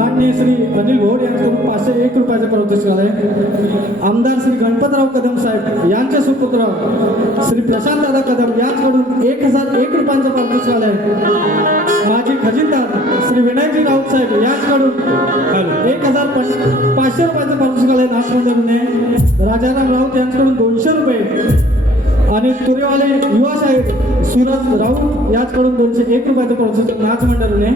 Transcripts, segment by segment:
माननीय श्री अनिल घोड यांच्याकडून 501 रुपयाचा पारितोषिक आले. आमदार श्री गणपतराव कदम साहेब यांचे सुपुत्र श्री प्रशांत दादा कदम यांच्याकडून 1001 रुपयांचा पारितोषिक आले. माजी खजिनदार श्री विनायकजी राऊत साहेब यांच्याकडून 1500 रुपयांचा पारितोषिक आले. नाचमंडळाने राजाराम राऊत यांच्याकडून 200 रुपये आणि तुरेवाले युवा साहेब सुरज राऊत यांच्याकडून 201 रुपयाचा पारितोषिक नाचमंडळाने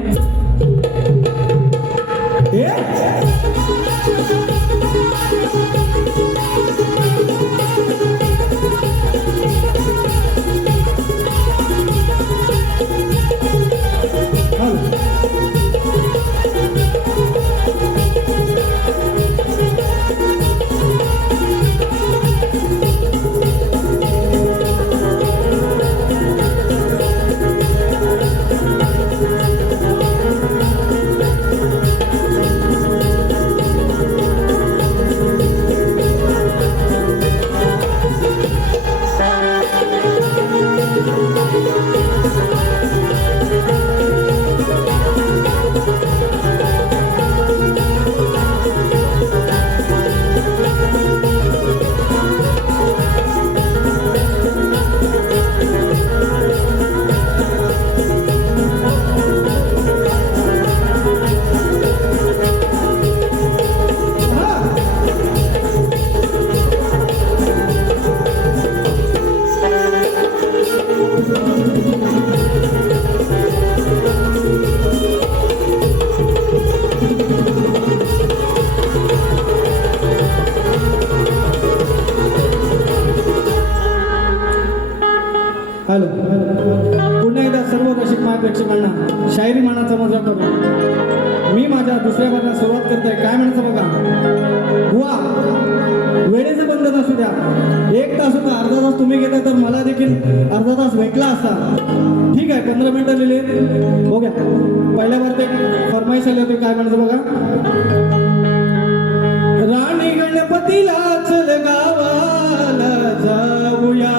हॅलो पुन्हा एकदा सर्व रसिक माय प्रेक्षकांना शायरी मानाचा मजा करू. मी माझ्या दुसऱ्या भागाला सुरुवात करतोय. काय म्हणायचं बघा. बुवा वेळेचं बंधन असू द्या. 1 तास होता, अर्धा तास तुम्ही घेता तर मला देखील अर्धा तास भेटला असता. ठीक आहे 15 मिनिटं लिहिले हो गया. पहिल्या वार ते फरमाईश आले होते. काय म्हणायचं बघा. राणी गणपतीला चल गावाला जाऊया.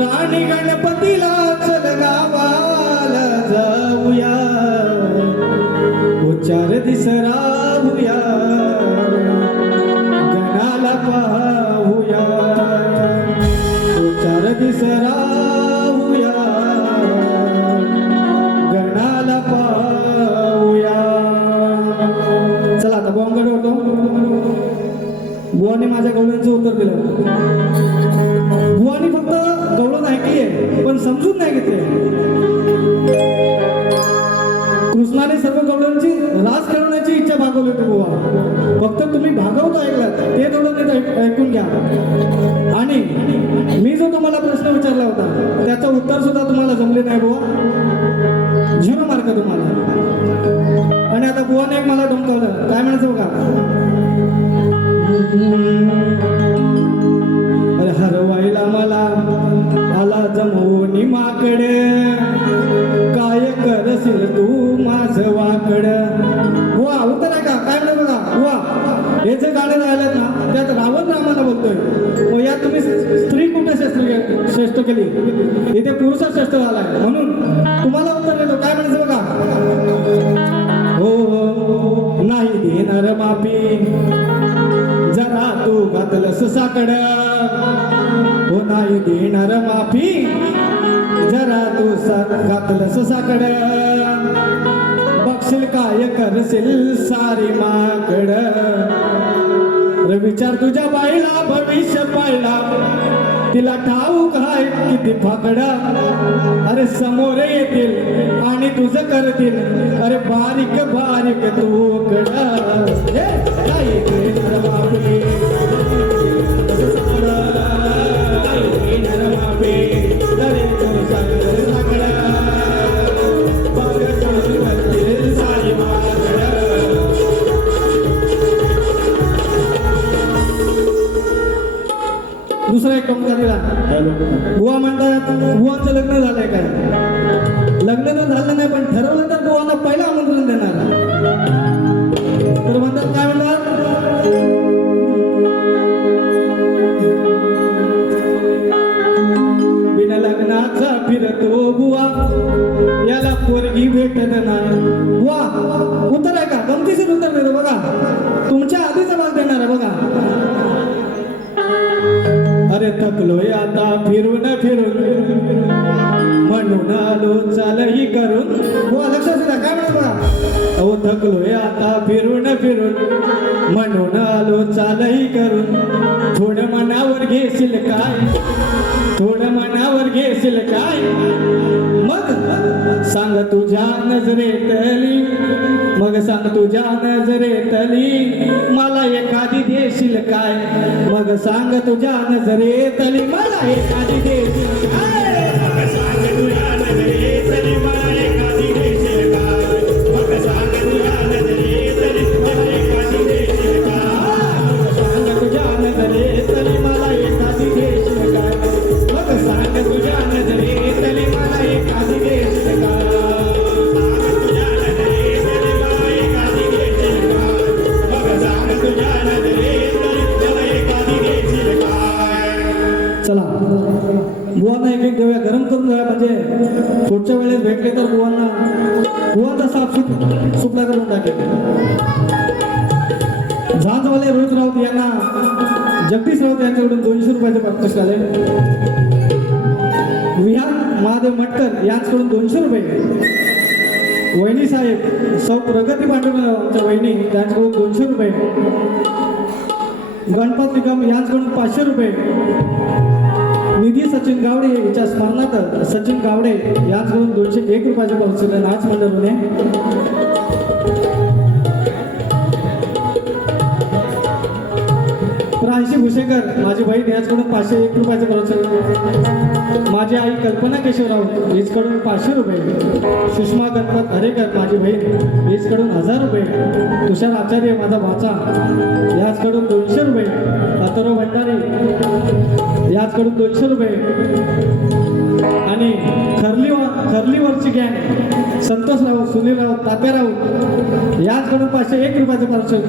राणी गणपतीला चल गावाला जाऊया. 4 दिस राहूया. गणाला पाहूया. 4 दिस राहूया. गणाला पाहूया. चला आता बुवांकडे होतो. बुवाने माझ्या गवळ्यांचं उत्तर दिलं. बुवानी फक्त गवळण ऐकलीये पण समजून नाही घेतले. कृष्णाने सर्व गवळ्यांची रास खेळवण्याची इच्छा भागवली होती बुवा. फक्त तुम्ही भागवतो ऐकलात ते तेवढं ऐकून घ्या. आणि मी जो तुम्हाला प्रश्न विचारला होता त्याचं उत्तर सुद्धा तुम्हाला जमले नाही बुवा. 0 मार्क तुम्हाला. आणि आता बुवाने एक मला डोंकावलं. काय म्हणायचं बघा. अरे हरवायला मला आला जमवून माकड. काय करशील तू माझं वाकड. बुवा उत्तर आहे का. काय म्हणत बघा. बुवा हे जे गाणं राहिलेत ना त्यात रावण रामाला बोलतोय. मग यात तुम्ही स्त्री कुठे श्रेष्ठ केली. इथे पुरुष श्रेष्ठ झालाय म्हणून तुम्हाला उत्तर देतो. काय म्हणायचं बघा. हो नाही देणार माफी जरा तू घातलंस साकड. हो नाही देणार माफी जरा तू घातलंस साकड. बघशील काय करशील सारी माकड. विचार तुझ्या बाईला भविष्य पाहिला तिला ठाऊक आहे किती फाकड. अरे समोर येतील आणि तुझं करतील. अरे बारीक बारीक तुकड. दुसरा एक टोमका दिला. बुवा म्हणतात बुवांचं लग्न झालंय काय. लग्न तर झालं नाही पण ठरवलं तर बुवांना पहिलं आमंत्रण देणार. तर म्हणतात काय म्हणतात वा उत्तर आहे का? गमतीशीर उत्तर देतो बघा. तुमच्या आधीचा भाग देणार आहे बघा. अरे थकलोय आता फिरून फिरून म्हणून आलो चालही करून. वा लक्षात द्या काय म्हणत बघा. अहो थकलोय आता फिरून फिरून म्हणून आलो चालही करून. थोडं मनावर घेशील काय, थोडं मनावर घेशील काय, मग सांग तुझ्या नजरेतली, मग सांग तुझ्या नजरेतली मला एखादी देशील काय, मग सांग तुझ्या नजरेतली मला एखादी देशील काय, मग सांग तुझ्या नजरेतली मला एखादी देशील काय, मग सांग तुझ्या नजरेतली मला एखादी देशील काय, सांग तुझ्या नजरेतली मला एखादी देशील काय, मग सांग तुझ्या नजरेतली मला एखादी देशील काय. चला बुवांना एक एक देऊया, गरम करून देऊया, म्हणजे पुढच्या वेळेस भेटले तर बुवांचा साप सुपडा करून टाकेल. झांजवाले रोहित राऊत यांना जगदीश राऊत यांच्याकडून 200 रुपयाचे पारितोषिक आले. विहान महादेव मटकर यांच्याकडून 200 रुपये. वहिनी साहेब सौ प्रगती पांडुरंग आमच्या वहिनी त्यांच्याकडून 200 रुपये. गणपत निगम यांच्याकडून 500 रुपये. निधी सचिन गावडे याच्या स्मरणार्थ सचिन गावडे यांच्याकडून 201 रुपयाचे पारितोषिक नाच मंडळाने. प्रांशी भुसेकर माझी बहीण याचकडून 501 रुपयाचे पारितोषिक. माझी आई कल्पना केशवराव हिचकडून 500 रुपये. सुषमा गणपत हरेकर माझी बहीण हिचकडून 1000 रुपये. तुषार आचार्य माझा भाचा याचकडून 200 रुपये. अथर्व भंडारी याचकडून 200 रुपये. आणि खरलीवरची गँग संतोष राऊत, सुनील राऊत, तात्या राऊत याचकडून 501 रुपयाचे पारितोषिक.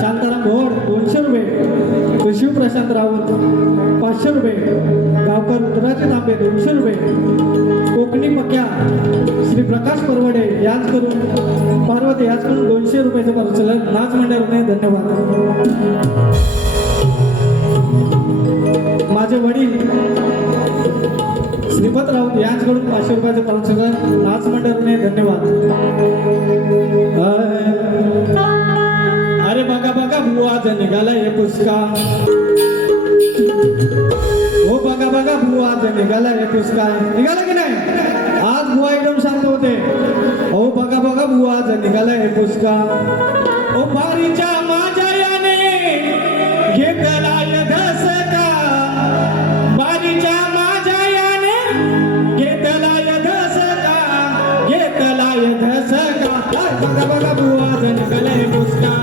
शांताराम भोड 200 रुपये. शिव प्रशांत राऊत 500 रुपये. गावकर रुद्राचे तांबे 200 रुपये. कोकणी पक्या श्री प्रकाश परवडे याचकडून पार्वती याचकडून 200 रुपयाचे पारितोषिक. नाच मंडळाने धन्यवाद. माझे वडील श्रीपत राऊत यांच्याकडून 500 रुपयाचे पारितोषिक. नाच मंडळाने धन्यवाद. अरे बघा बघा बुवा आज निघाला हे पुस्का. हो बघा बघा बुवा आज निघाला हे पुस्का. निघाला की नाही? आज बुवा एकदम शांत होते. हो बघा बघा बुवा आज निघाला हे पुस्का. ओ बारीच्या माझ्या याने घेतला धसका. बारीच्या माझ्या याने घेतला धसका. घेतला धसका. बघा बघा बुवा आज निघाला हे पुस्का.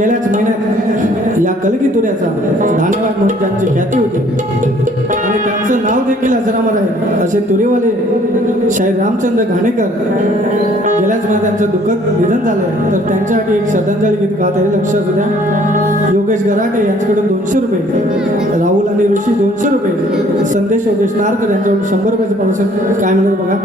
गेल्याच महिन्यात या कलगीतुऱ्याचा धानवाद म्हणून त्यांची ख्याती होती आणि त्यांचं नाव देखील अजरामर आहे. असे तुरेवाले शाहीर रामचंद्र घाणेकर गेल्याच महिन्यात त्यांचं दुःखद निधन झालं. तर त्यांच्यासाठी एक श्रद्धांजली गीत गात आहे. लक्षात द्या. योगेश गराटे यांच्याकडून 200 रुपये, राहुल आणि ऋषी 200 रुपये, संदेश योगेश नारकर यांच्याकडून 100 रुपयाचं पारितोषिक. काय म्हणतात बघा.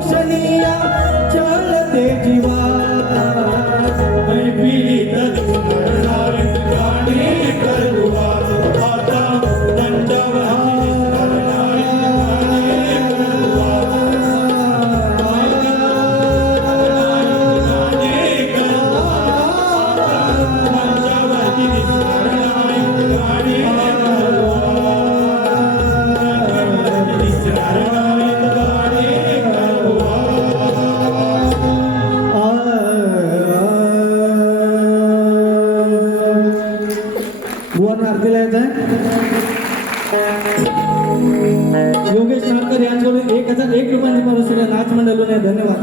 क्षणिया चलते जीवा मैफिलीत दिसणारे गाणे करुवा आता त्यांच्यावरती दिसणारे गाणे करुवा गाणे करुवा त्यांच्यावरती दिसणारे गाणे करुवा दिसणारे गाणे करुवा बुवांना आरतीला येत आहे योगेश नाडकर यांच्याकडून 1001 रुपयांची पारितोषिक नाच मंडळाने धन्यवाद.